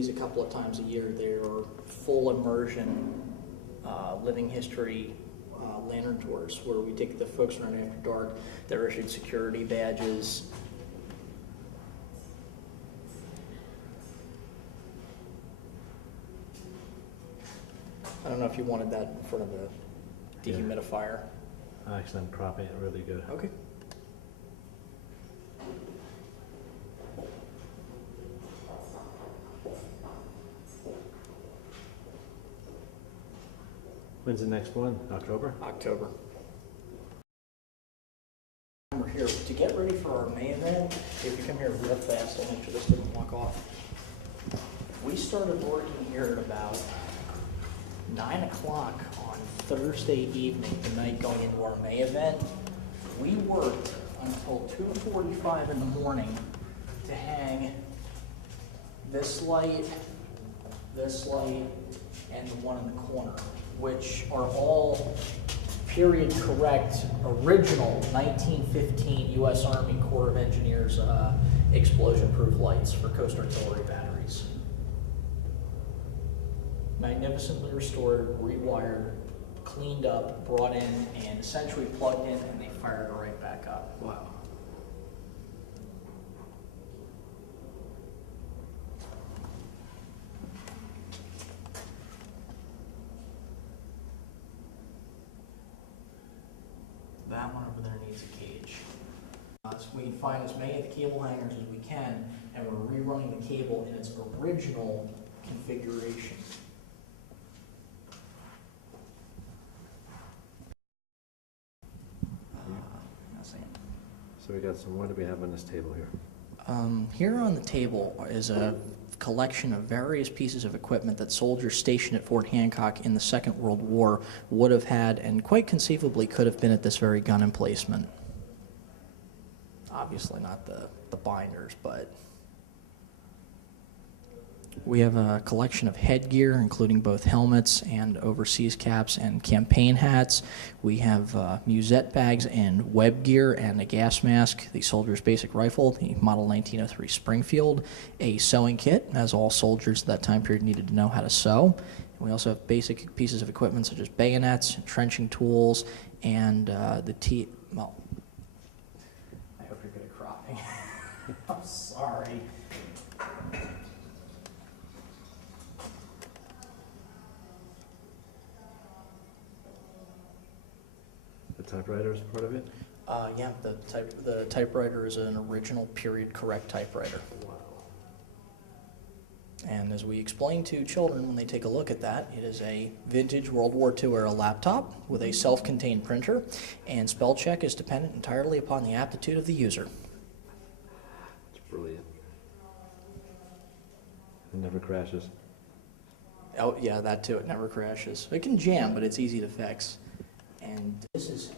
These a couple of times a year. They're full immersion living history lantern tours where we take the folks around after dark. They're issued security badges. I don't know if you wanted that in front of the dehumidifier. Actually, I'm cropping it really good. Okay. When's the next one? October? October. We're here to get ready for our May event. If you come here real fast, I'll make sure this doesn't walk off. We started working here at about 9 o'clock on Thursday evening, the night going into our May event. We worked until 2:45 in the morning to hang this light, and the one in the corner, which are all period correct, original 1915 U.S. Army Corps of Engineers explosion-proof lights for Coast Artillery batteries. Magnificently restored, rewired, cleaned up, brought in, and essentially plugged in, and they fired it right back up. Wow. That one over there needs a cage. So we can find as many of the cable hangers as we can, and we're rerunning the cable in its original configuration. So we got some, what do we have on this table here? Here on the table is a collection of various pieces of equipment that soldiers stationed at Fort Hancock in the Second World War would have had, and quite conceivably could have been at this very gun emplacement. Obviously not the binders, but we have a collection of headgear, including both helmets and overseas caps and campaign hats. We have musette bags and web gear and a gas mask, the soldier's basic rifle, the model 1903 Springfield, a sewing kit, as all soldiers at that time period needed to know how to sew. And we also have basic pieces of equipment such as bayonets, trenching tools, and well, I hope you're good at cropping. I'm sorry. The typewriter is part of it? Yeah, the typewriter is an original period correct typewriter. Wow. And as we explain to children when they take a look at that, it is a vintage World War II era laptop with a self-contained printer, and spell check is dependent entirely upon the aptitude of the user. It's brilliant. It never crashes. Oh yeah, that too, it never crashes. It can jam, but it's easy to fix. And this is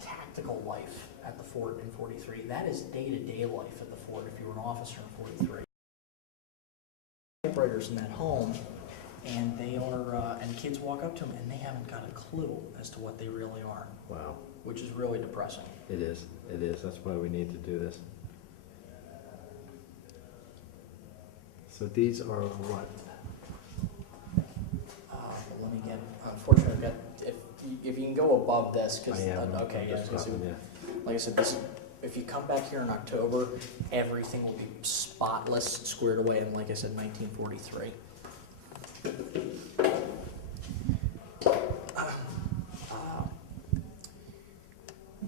tactical life at the fort in 43. That is day-to-day life at the fort if you were an officer in 43. Typewriters in that home, and they are, and kids walk up to them and they haven't got a clue as to what they really are. Wow. Which is really depressing. It is. It is. That's why we need to do this. So these are what? Let me get, unfortunately, I've got, if you can go above this, because, okay, yeah, like I said, this is, if you come back here in October, everything will be spotless, squared away in, like I said, 1943.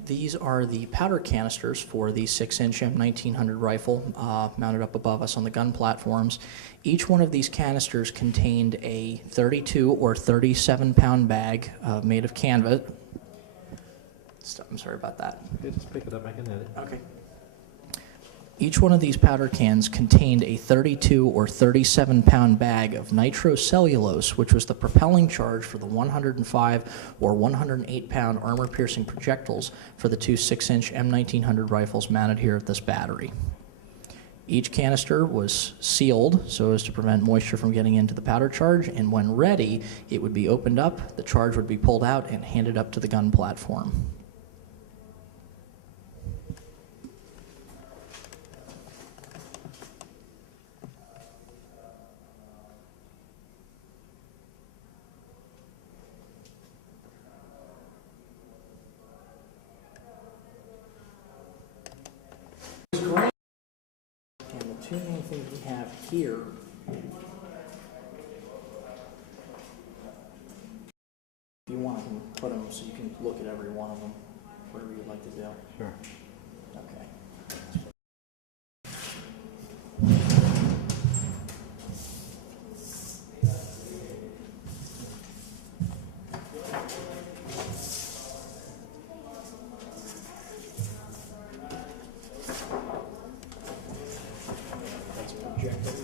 These are the powder canisters for the 6-inch M1900 rifle mounted up above us on the gun platforms. Each one of these canisters contained a 32 or 37-pound bag made of canvas. I'm sorry about that. Okay, just pick it up. I can edit. Okay. Each one of these powder cans contained a 32 or 37-pound bag of nitrocellulose, which was the propelling charge for the 105 or 108-pound armor-piercing projectiles for the two 6-inch M1900 rifles mounted here at this battery. Each canister was sealed so as to prevent moisture from getting into the powder charge, and when ready, it would be opened up, the charge would be pulled out and handed up to the gun platform. two main things we have here. If you want, I can put them so you can look at every one of them, whatever you'd like to do. Sure. Okay. That's projected.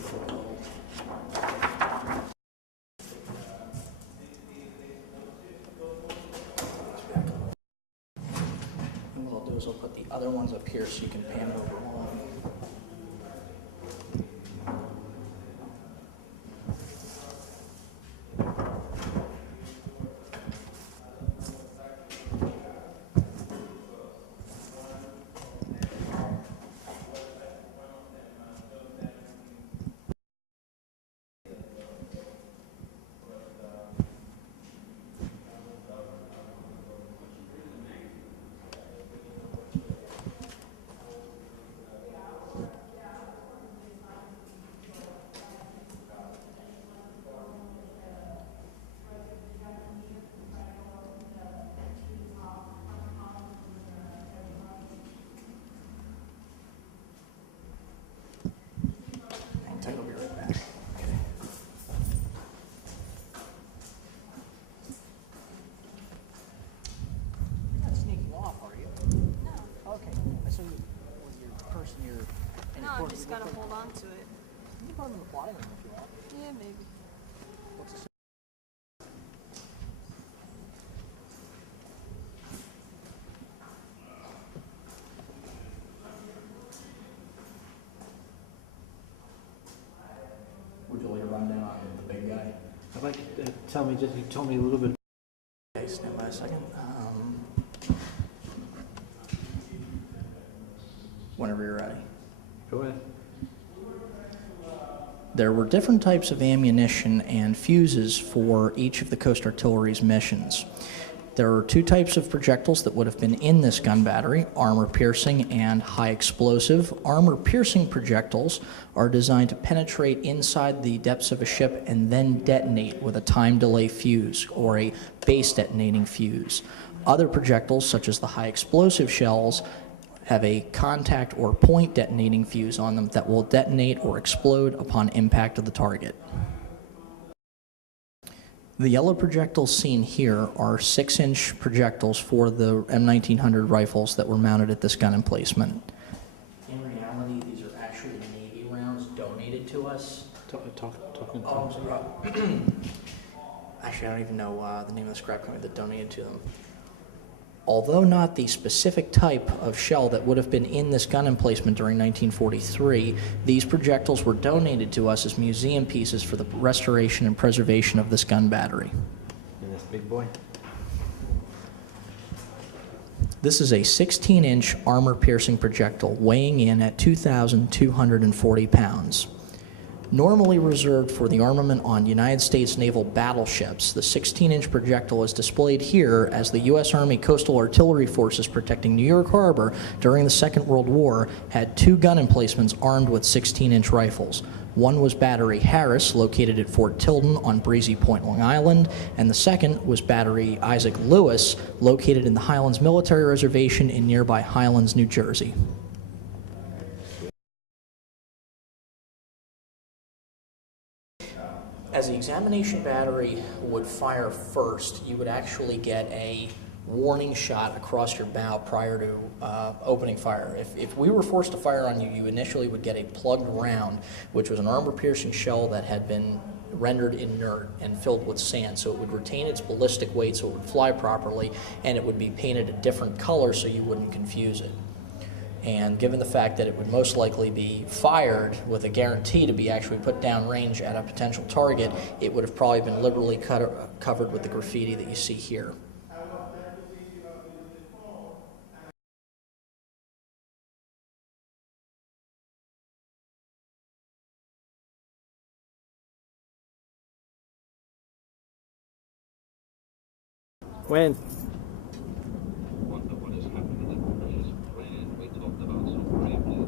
And what I'll do is I'll put the other ones up here so you can pan over one. Hang tight, I'll be right back. Okay. You're not sneaking off, are you? No, Okay. I saw you with your purse and your. and no, your I've port- just your gotta port- hold on to it. You can put them in the fly room if you want. Yeah, maybe. What's the Would you like a rundown on the big guy? I'd like you to tell me a little bit. Okay, stand by a second. Whenever you're ready. Go ahead. There were different types of ammunition and fuses for each of the Coast Artillery's missions. There are two types of projectiles that would have been in this gun battery, armor-piercing and high-explosive. Armor-piercing projectiles are designed to penetrate inside the depths of a ship and then detonate with a time delay fuse or a base detonating fuse. Other projectiles, such as the high-explosive shells, have a contact or point detonating fuse on them that will detonate or explode upon impact of the target. The yellow projectiles seen here are 6-inch projectiles for the M1900 rifles that were mounted at this gun emplacement. In reality, these are actually Navy rounds donated to us. Talk. Oh, I'm sorry. Actually, I don't even know the name of the scrap company that donated to them. Although not the specific type of shell that would have been in this gun emplacement during 1943, these projectiles were donated to us as museum pieces for the restoration and preservation of this gun battery. And this big boy? This is a 16-inch armor-piercing projectile weighing in at 2,240 pounds. Normally reserved for the armament on United States naval battleships, the 16-inch projectile is displayed here as the U.S. Army Coastal Artillery Forces protecting New York Harbor during the Second World War had two gun emplacements armed with 16-inch rifles. One was Battery Harris, located at Fort Tilden on Breezy Point, Long Island, and the second was Battery Isaac Lewis, located in the Highlands Military Reservation in nearby Highlands, New Jersey. As the examination battery would fire first, you would actually get a warning shot across your bow prior to opening fire. If we were forced to fire on you, you initially would get a plugged round, which was an armor-piercing shell that had been rendered inert and filled with sand, so it would retain its ballistic weight so it would fly properly, and it would be painted a different color so you wouldn't confuse it. And given the fact that it would most likely be fired with a guarantee to be actually put down range at a potential target, it would have probably been liberally covered with the graffiti that you see here. When? What has happened in the previous plan, we talked about some briefly.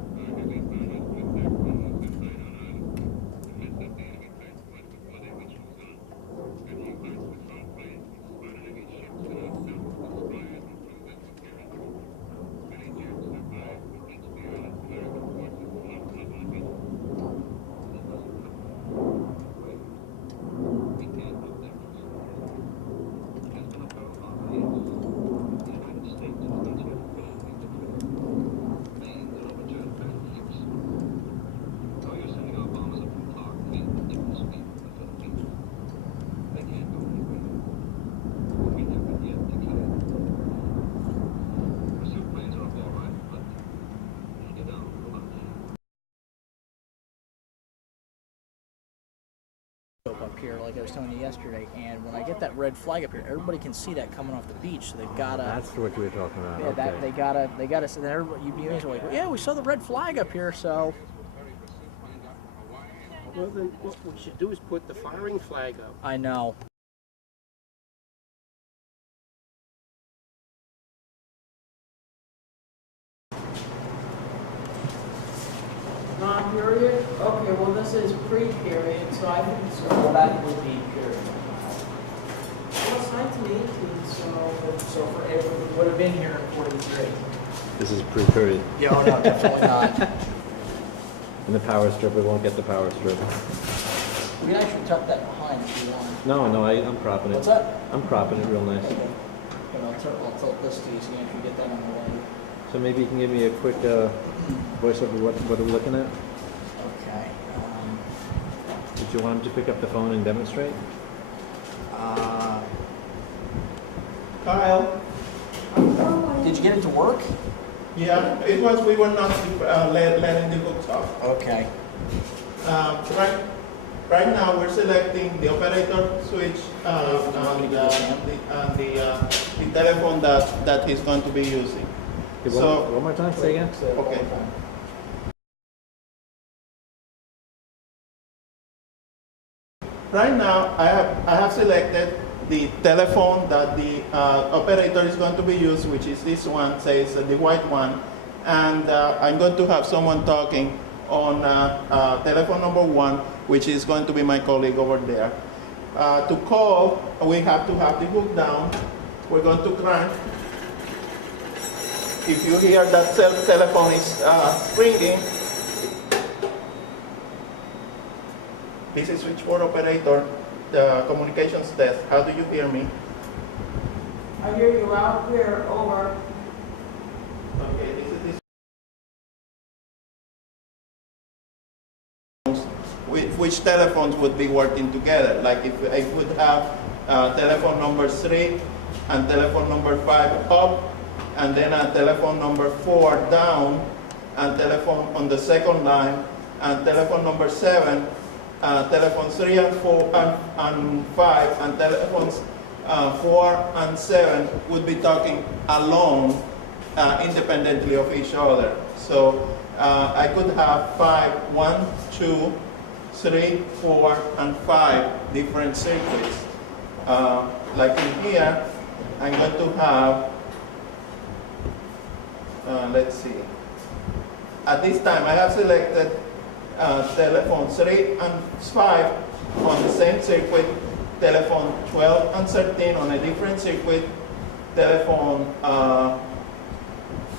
up here, like I was telling you yesterday. And when I get that red flag up here, everybody can see that coming off the beach. So they've got to. That's what you were talking about. Yeah, okay. that they gotta. So then everybody, UPMs are like, well, yeah, we saw the red flag up here, so. Well, then what we should do is put the firing flag up. I know. Non-period? Okay, well, this is pre-period, so I think so. Well, that would be period. Well, it's 1918, So for it would have been here in 43. This is pre-period. Yeah, oh, no, definitely not. And the power strip, we won't get the power strip. We can actually tuck that behind if you want. No, I'm propping it. What's that? I'm propping it real nice. Okay. And I'll tilt this to you so you can get that on the way. So maybe you can give me a quick voice over what are we looking at? Okay. Did you want him to pick up the phone and demonstrate? Kyle, Did you get it to work? yeah, it was, we were not letting the hooks off. Okay. Right now, we're selecting the operator switch and the telephone that he's going to be using. Okay, So- one more time, say again? Okay. Right now, I have selected the telephone that the operator is going to be used, which is this one, says the white one, and I'm going to have someone talking on telephone number 1, which is going to be my colleague over there. To call, we have to have the hook down. We're going to crank. If you hear that telephone is ringing, this is switchboard operator, the communications desk. How do you hear me? I hear you loud and clear, over. Okay, this is which telephones would be working together. Like if I would have telephone number 3 and telephone number 5 up, and then a telephone number 4 down, and telephone on the second line, and telephone number 7, telephone 3 and 4 and 5, and telephones 4 and 7 would be talking alone, independently of each other. So I could have 1, 2, 3, 4, and 5 different circuits. Like in here, I'm going to have, let's see. At this time, I have selected telephone 3 and 5 on the same circuit, telephone 12 and 13 on a different circuit, telephone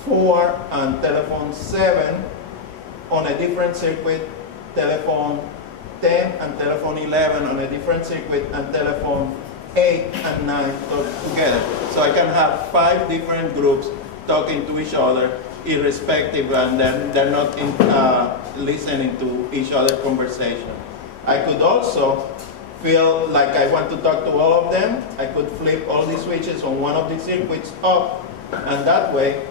4 and telephone 7 on a different circuit, telephone 10 and telephone 11 on a different circuit, and telephone 8 and 9 together. So I can have 5 different groups talking to each other, irrespective, and then they're not listening to each other's conversation. I could also feel like I want to talk to all of them. I could flip all the switches on one of the circuits up, and that way,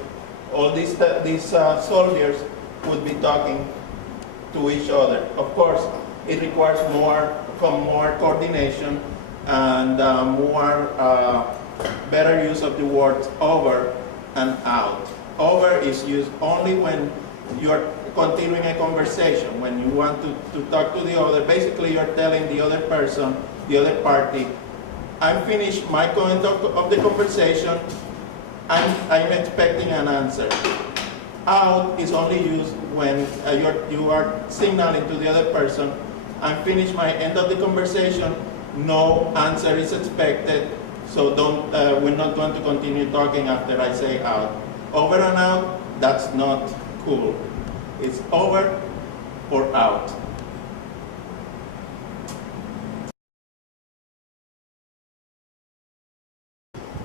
all these soldiers would be talking to each other. Of course, it requires more coordination and better use of the words over and out. Over is used only when you're continuing a conversation, when you want to talk to the other. Basically, you're telling the other person, the other party, I'm finished my point of the conversation, I'm expecting an answer. Out is only used when you are signaling to the other person, I'm finished my end of the conversation, no answer is expected, so we're not going to continue talking after I say out. Over and out, that's not cool. It's over or out.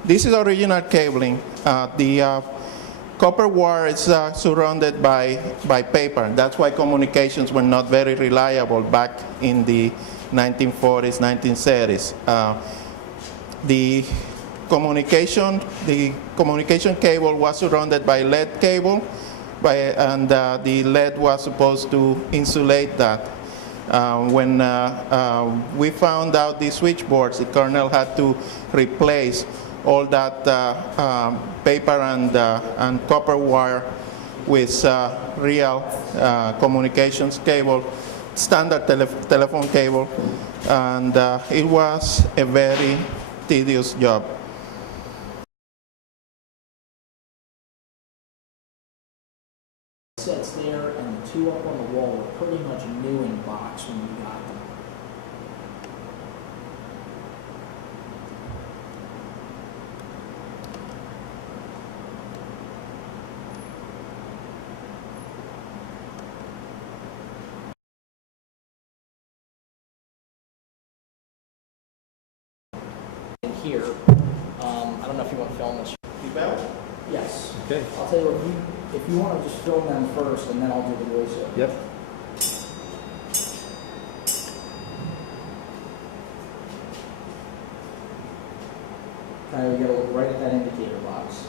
This is original cabling. The copper wire is surrounded by paper. That's why communications were not very reliable back in the 1940s, 1930s. The communication cable was surrounded by lead cable, and the lead was supposed to insulate that. When we found out the switchboards, the colonel had to replace all that paper and copper wire with real communications cable, standard telephone cable, and it was a very tedious job. Sets there and the two up on the wall were pretty much new in box when we got them. In here, I don't know if you want to film this. The bell? Yes. Okay. I'll tell you what, if you want to just film them first and then I'll do the voiceover. Yep. Kind of get a look right at that indicator box.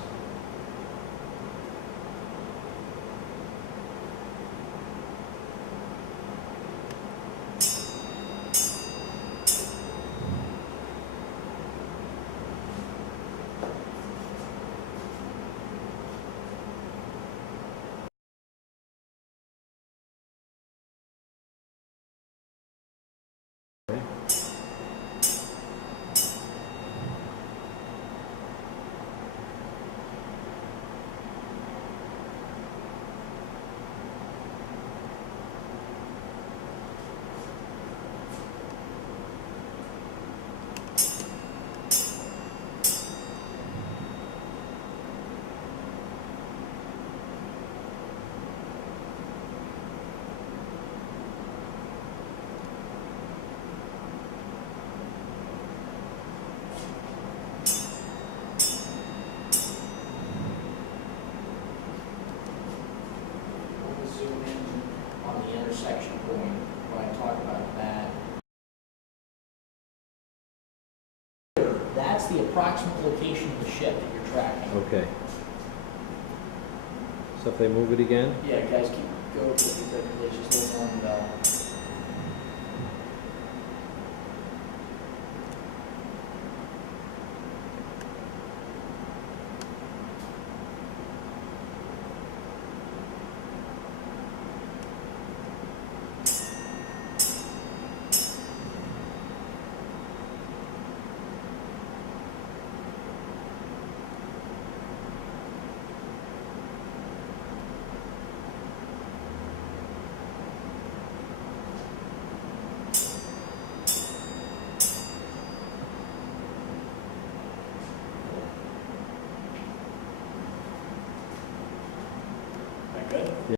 We'll zoom in on the intersection point when I talk about that. That's the approximate location of the ship that you're tracking. Okay. So if they move it again? Yeah, guys, go to the just on